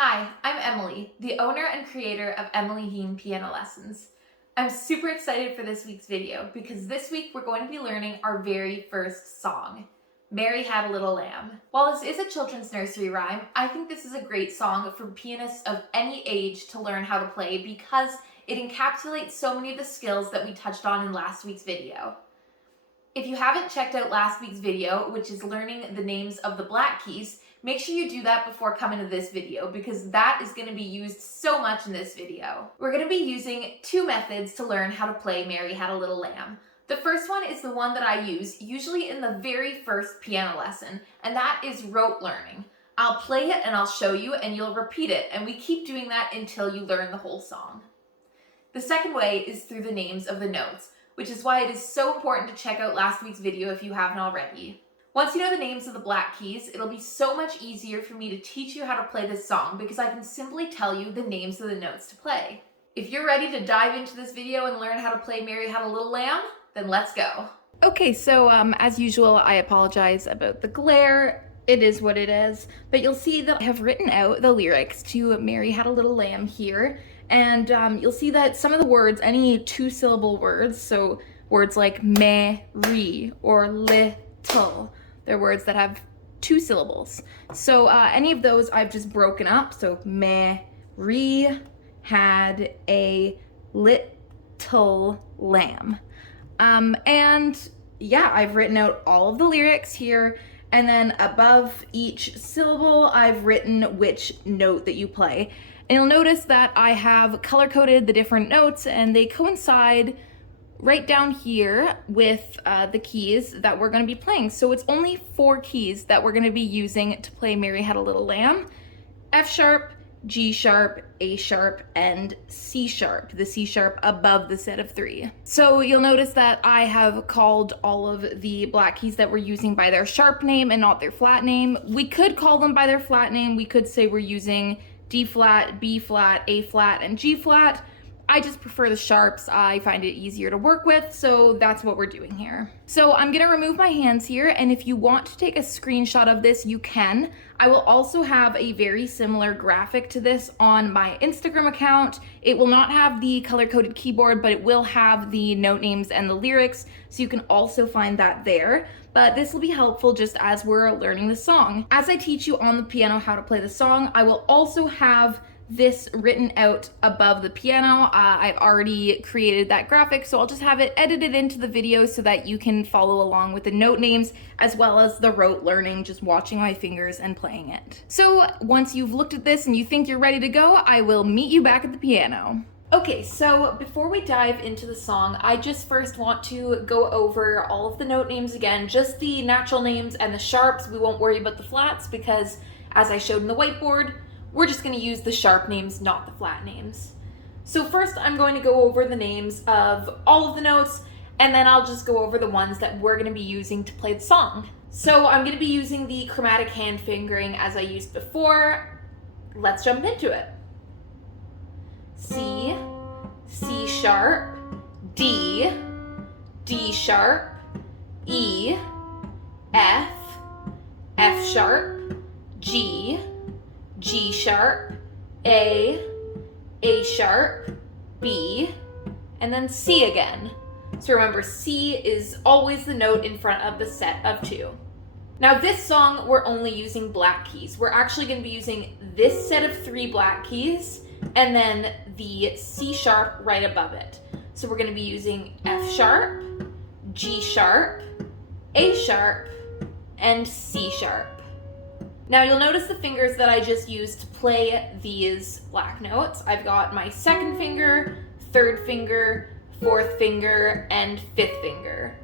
Hi, I'm Emily, the owner and creator of Emily Hean Piano Lessons. I'm super excited for this week's video because this week we're going to be learning our very first song, Mary Had a Little Lamb. While this is a children's nursery rhyme, I think this is a great song for pianists of any age to learn how to play because it encapsulates so many of the skills that we touched on in last week's video. If you haven't checked out last week's video, which is learning the names of the black keys, make sure you do that before coming to this video because that is going to be used so much in this video. We're going to be using two methods to learn how to play Mary Had a Little Lamb. The first one is the one that I use usually in the very first piano lesson, and that is rote learning. I'll play it and I'll show you and you'll repeat it, and we keep doing that until you learn the whole song. The second way is through the names of the notes, which is why it is so important to check out last week's video if you haven't already. Once you know the names of the black keys, it'll be so much easier for me to teach you how to play this song because I can simply tell you the names of the notes to play. If you're ready to dive into this video and learn how to play Mary Had a Little Lamb, then let's go. Okay, so as usual, I apologize about the glare. It is what it is, but you'll see that I have written out the lyrics to Mary Had a Little Lamb here, and you'll see that some of the words, any two-syllable words, so words like Mary or little, they're words that have two syllables. So any of those I've just broken up, so Mary had a little lamb. And yeah, I've written out all of the lyrics here, and then above each syllable, I've written which note that you play. And you'll notice that I have color-coded the different notes, and they coincide right down here with the keys that we're going to be playing. So it's only 4 keys that we're going to be using to play Mary Had a Little Lamb: F sharp, G sharp, A sharp, and C sharp, the C sharp above the set of 3. So you'll notice that I have called all of the black keys that we're using by their sharp name and not their flat name. We could call them by their flat name. We could say we're using D flat, B flat, A flat, and G flat. I just prefer the sharps. I find it easier to work with, so that's what we're doing here. So I'm gonna remove my hands here, and if you want to take a screenshot of this, you can. I will also have a very similar graphic to this on my Instagram account. It will not have the color-coded keyboard, but it will have the note names and the lyrics, so you can also find that there. But this will be helpful just as we're learning the song. As I teach you on the piano how to play the song, I will also have this written out above the piano. I've already created that graphic, so I'll just have it edited into the video so that you can follow along with the note names as well as the rote learning, just watching my fingers and playing it. So once you've looked at this and you think you're ready to go, I will meet you back at the piano. Okay, so before we dive into the song, I just first want to go over all of the note names again, just the natural names and the sharps. We won't worry about the flats because, as I showed in the whiteboard, we're just going to use the sharp names, not the flat names. So first I'm going to go over the names of all of the notes, and then I'll just go over the ones that we're going to be using to play the song. So I'm going to be using the chromatic hand fingering as I used before. Let's jump into it. C, C sharp, D, D sharp, E, F, F sharp, G, G sharp, A sharp, B, and then C again. So remember, C is always the note in front of the set of 2. Now this song, we're only using black keys. We're actually going to be using this set of 3 black keys and then the C sharp right above it. So we're going to be using F sharp, G sharp, A sharp, and C sharp. Now you'll notice the fingers that I just used to play these black notes. I've got my 2nd finger, 3rd finger, 4th finger, and 5th finger.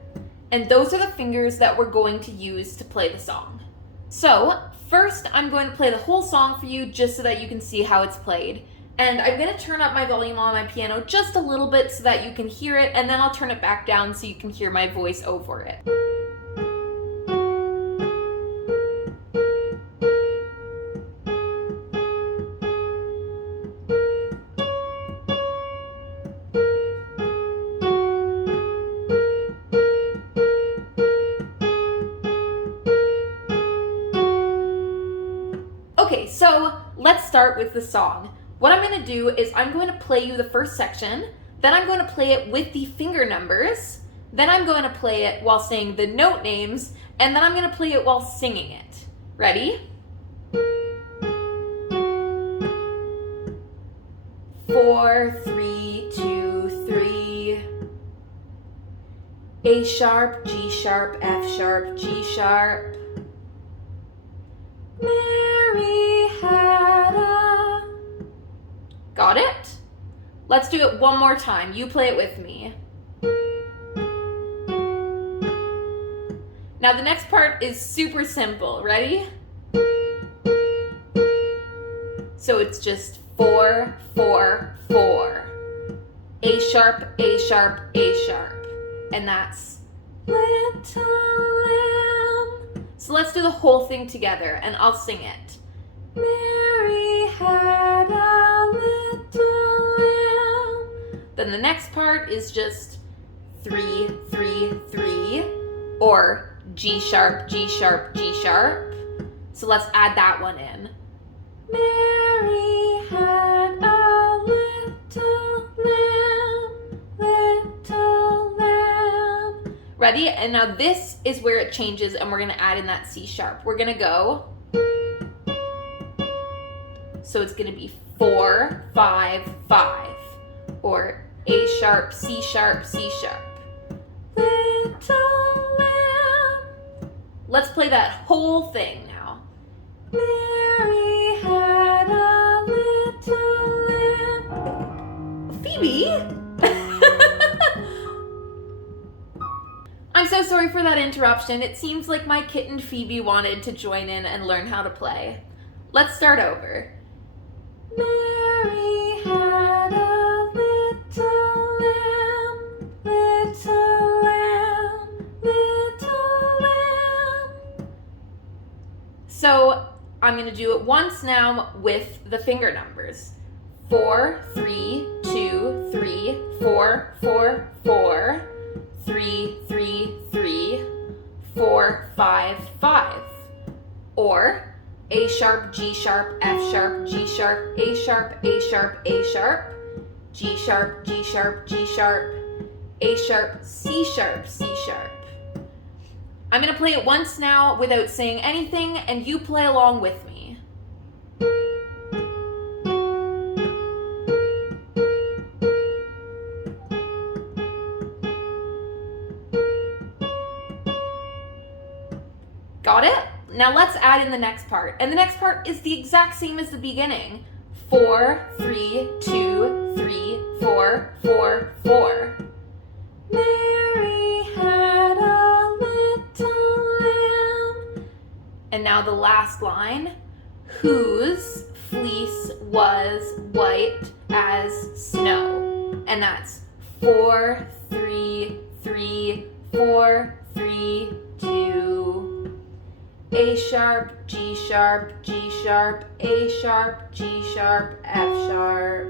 And those are the fingers that we're going to use to play the song. So first I'm going to play the whole song for you just so that you can see how it's played. And I'm going to turn up my volume on my piano just a little bit so that you can hear it, and then I'll turn it back down so you can hear my voice over it. Okay, so let's start with the song. What I'm going to do is I'm going to play you the first section, then I'm going to play it with the finger numbers, then I'm going to play it while saying the note names, and then I'm going to play it while singing it. Ready? 4, 3, 2, 3. A sharp, G sharp, F sharp, G sharp. Mary had a... Got it? Let's do it one more time. You play it with me. Now the next part is super simple. Ready? So it's just 4, 4, 4. A sharp, A sharp, A sharp. And that's little lamb. So let's do the whole thing together and I'll sing it. Mary had a little lamb. Then the next part is just 3, 3, 3, or G sharp, G sharp, G sharp. So let's add that one in. Mary had a little lamb, little lamb. Ready? And now this is where it changes and we're gonna add in that C sharp. We're gonna go, so it's gonna be 4, 5, 5, or A sharp, C sharp, C sharp. Little lamb. Let's play that whole thing now. Mary had a little lamb. Phoebe? I'm so sorry for that interruption. It seems like my kitten Phoebe wanted to join in and learn how to play. Let's start over. Mary had a little lamb, little lamb, little lamb. So I'm going to do it once now with the finger numbers. 4, 3, 2, 3, 4, 4, 4, 3, 3, 3, 4, 5, 5. Or A sharp, G sharp, F sharp, G sharp, A sharp, A sharp, A sharp, G sharp, G sharp, G sharp, A sharp, C sharp, C sharp. I'm going to play it once now without saying anything, and you play along with me. Got it? Now let's add in the next part. And the next part is the exact same as the beginning. 4, 3, 2, 3, 4, 4, 4. Mary had a little lamb. And now the last line. Whose fleece was white as snow. And that's 4, 3, 3, 4, 3, 2. A sharp, G sharp, G sharp, A sharp, G sharp, F sharp.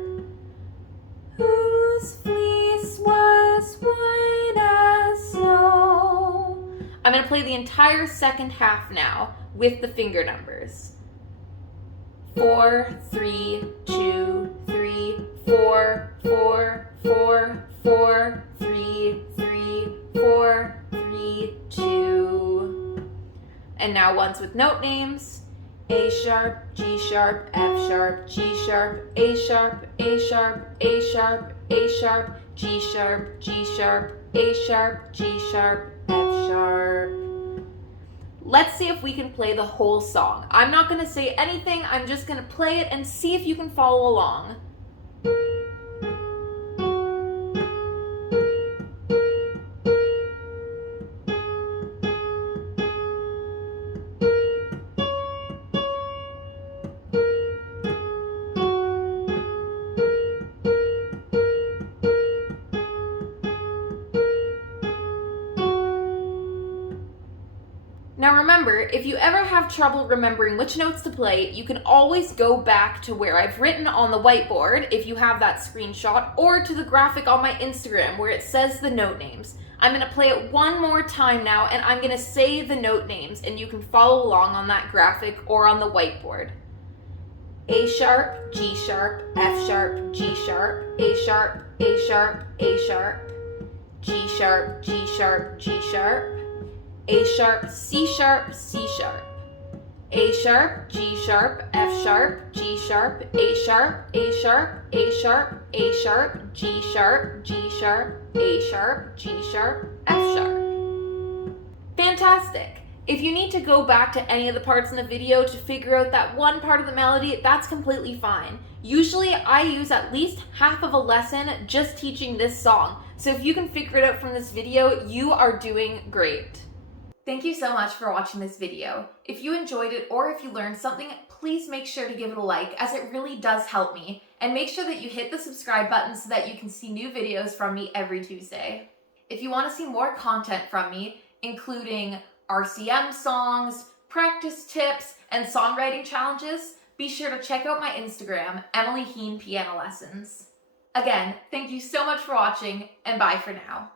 Whose fleece was white as snow. I'm going to play the entire second half now with the finger numbers. 4, 3, 2, 3, 4, 4, 4, 4, 3, 3, 4, 3, 2. And now once with note names. A sharp, G sharp, F sharp, G sharp, A sharp, A sharp, A sharp, A sharp, G sharp, G sharp, A sharp, G sharp, F sharp. Let's see if we can play the whole song. I'm not going to say anything, I'm just going to play it and see if you can follow along. Now remember, if you ever have trouble remembering which notes to play, you can always go back to where I've written on the whiteboard, if you have that screenshot, or to the graphic on my Instagram where it says the note names. I'm going to play it one more time now, and I'm going to say the note names, and you can follow along on that graphic or on the whiteboard. A sharp, G sharp, F sharp, G sharp, A sharp, A sharp, A sharp, G sharp, G sharp, G sharp, A sharp, C sharp, C sharp, A sharp, G sharp, F sharp, G sharp, A sharp, A sharp, A sharp, A sharp, G sharp, G sharp, A sharp, G sharp, F sharp. Fantastic! If you need to go back to any of the parts in the video to figure out that one part of the melody, that's completely fine. Usually I use at least half of a lesson just teaching this song, so if you can figure it out from this video, you are doing great. Thank you so much for watching this video. If you enjoyed it or if you learned something, please make sure to give it a like, as it really does help me. And make sure that you hit the subscribe button so that you can see new videos from me every Tuesday. If you want to see more content from me, including RCM songs, practice tips, and songwriting challenges, be sure to check out my Instagram, Emily Hean Piano Lessons. Again, thank you so much for watching, and bye for now.